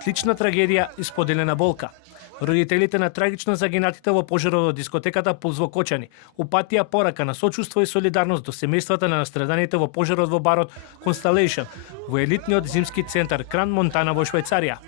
Слична трагедија и споделена болка. Родителите на трагично загинатите во пожарот од дискотеката Пулс во Кочани упатија порака на сочувство и солидарност до семејствата на настраданите во пожарот во барот Constellation во елитниот зимски центар Кран Монтана во Швајцарија.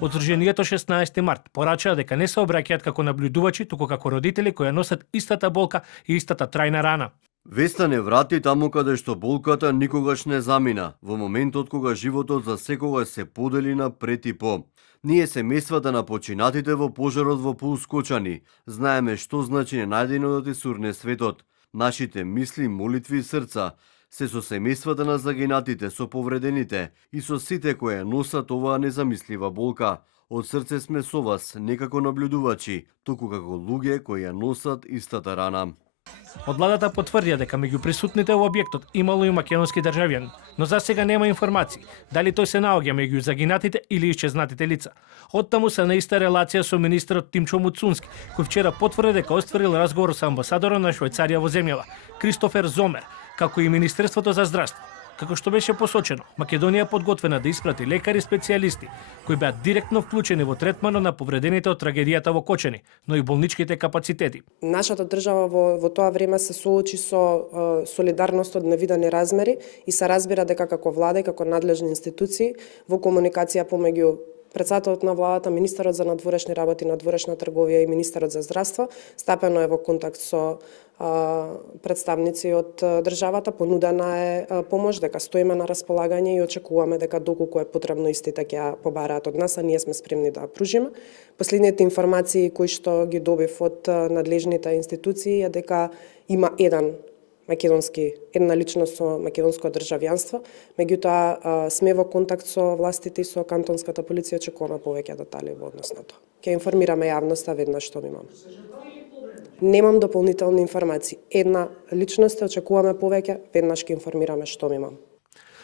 Од Здруженијето 16 март порачаа дека не се обраќаат како наблюдувачи, туку како родители кои носат истата болка и истата трајна рана. Веста не врати таму каде што болката никогаш не замина, во моментот кога животот за секогаш се подели на пред и по. Ние семејствата на починатите во пожарот во Пулс Кочани знаеме што значи ненајдено да ти сурне светот. Нашите мисли, молитви и срца се со семејствата на загинатите, со повредените и со сите кои носат оваа незамислива болка. Од срце сме со вас, не како наблюдувачи, туку како луѓе кои ја носат истата рана. Од владата потврдија дека меѓу присутните во објектот имало и македонски државјани, но за сега нема информации дали тој се наоѓа меѓу загинатите или исчезнатите лица. Оттаму се на иста релација со министерот Тимчо Муцунски, кој вчера потврди дека остварил разговор со амбасадорот на Швајцарија во земјава, Кристофер Зомер, како и Министерството за здравство. Како што беше посочено, Македонија е подготвена да испрати лекари специјалисти кои беа директно вклучени во третманот на повредените од трагедијата во Кочани, но и болничките капацитети. Нашата држава во тоа време се соочи со солидарност од невидени размери и се разбира дека како влада и како надлежни институции во комуникација помеѓу председателот на владата, министерот за надворешни работи, надворешна трговија и министерот за здравство стапено е во контакт со представници од државата, понудена е помош, дека стоиме на располагање и очекуваме дека доколку е потребно истите ќе ја побараат од нас, а ние сме спремни да ја пружиме. Последните информации кои што ги добив од надлежните институции е дека има една личност со македонско државјанство, меѓутоа сме во контакт со властите и со кантонската полиција, очекуваме повеќе детали во однос на тоа. Ќе информираме јавноста веднаш што имам. Немам дополнителни информации. Една личност, очекуваме повеќе, веднаш ќе информираме што имам.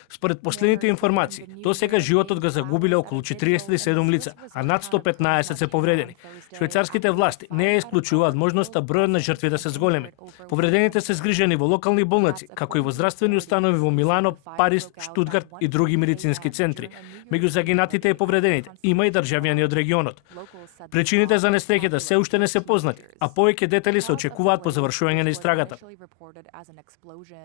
Според последните информации, до сега животот го загубиле околу 47 лица, а над 115 се повредени. Швајцарските власти не ја исклучуваат можноста бројот на жртви да се зголеми. Повредените се згрижени во локални болници, како и во здравствени установи во Милано, Париз, Штутгарт и други медицински центри. Меѓу загинатите и повредените има и државјани од регионот. Причините за несреќата се уште не се познати, а повеќе детали се очекуваат по завршување на истрагата.